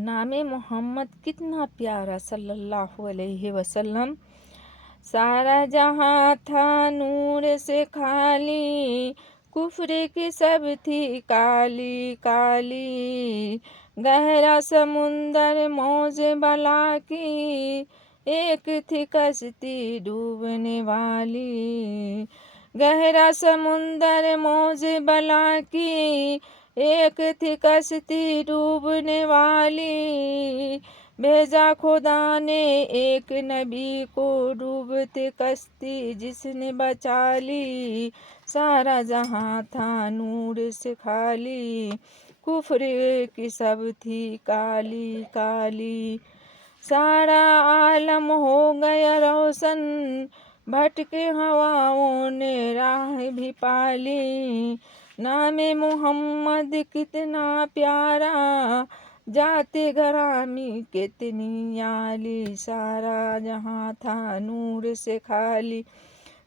نام محمد کتنا پیارا صلی اللہ علیہ وسلم۔ سارا جہاں تھا نور سے خالی، کفر کی سب تھی کالی کالی، گہرا سمندر موج بلا کی، ایک تھی کشتی ڈوبنے والی، گہرا سمندر موج بلا کی، ایک تھی کشتی ڈوبنے والی، بھیجا خدا نے ایک نبی کو ڈوبتے کشتی جس نے بچا لی، سارا جہاں تھا نور سے خالی، کفر کی سب تھی کالی کالی، سارا عالم ہو گیا روشن، بھٹکے ہواؤں نے راہ بھی پالی، نام محمد کتنا پیارا، جاتے گرامی کتنی عالی، سارا جہاں تھا نور سے خالی،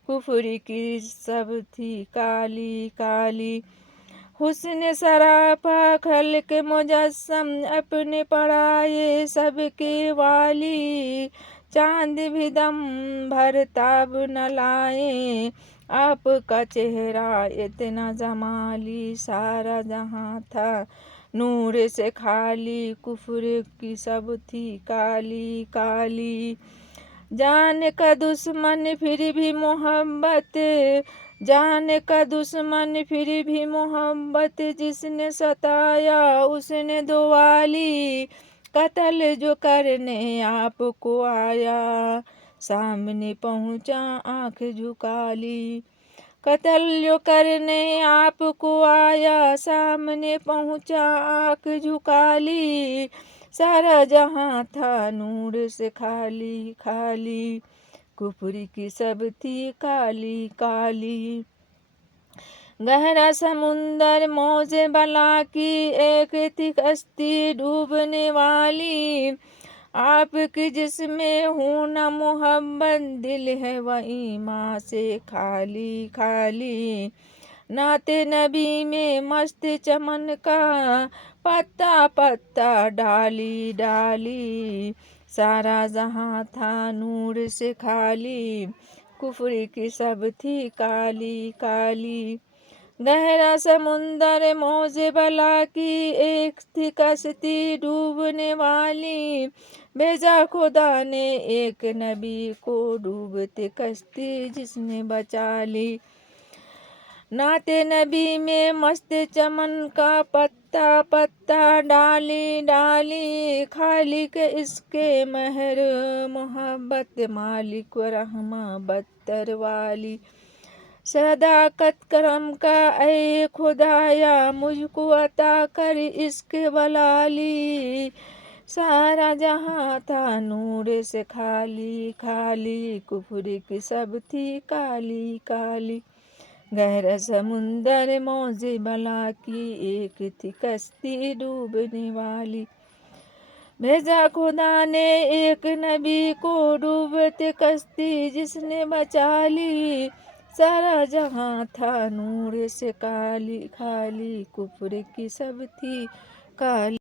کفر کی سب تھی کالی کالی، حسن سراپا خلق مجسم، اپنے پڑھائے سب کے والی، چاند بھی دم بھر تاب نہ لائے، آپ کا چہرہ اتنا جمالی، سارا جہاں تھا نور سے خالی، کفر کی سب تھی کالی کالی، جان کا دشمن پھر بھی محبت، جان کا دشمن پھر بھی محبت، جس نے ستایا اس نے دعا لی، قتل جو کرنے آپ کو آیا، سامنے پہنچا آنکھ جھکا لی، قتل جو کرنے آپ کو آیا، سامنے پہنچا آنکھ جھکا لی، سارا جہاں تھا نور سے خالی خالی، کفر کی سب تھی کالی کالی، گہرا سمندر موج بلا کی، ایک تھی کشتی ڈوبنے والی، آپ کی جس میں ہوں نہ محبت، دل ہے وہ ایمان سے خالی خالی، نعت نبی میں مست چمن کا، پتا پتا ڈالی ڈالی، سارا جہاں تھا نور سے خالی، کفر کی سب تھی کالی کالی، گہرا سمندر موج بلا کی، ایک تھی کشتی ڈوبنے والی، بھیجا خدا نے ایک نبی کو ڈوبتے کشتی جس نے بچا لی، نعت نبی میں مست چمن کا، پتا پتا ڈالی ڈالی، خالق عشق مہر محبت، مالک و رحمہ برتر والی، صداقت کرم کا اے خدایا، مجھ کو عطا کر عشق بلالی، سارا جہاں تھا نور سے خالی خالی، کفر کی سب تھی کالی کالی، گہرا سمندر موج بلا کی، ایک تھی کشتی ڈوبنے والی، بھیجا خدا نے ایک نبی کو ڈوبتے کشتی جس نے بچا لی، سارا جہاں تھا نور سے کالی خالی، کفر کی سب تھی کالی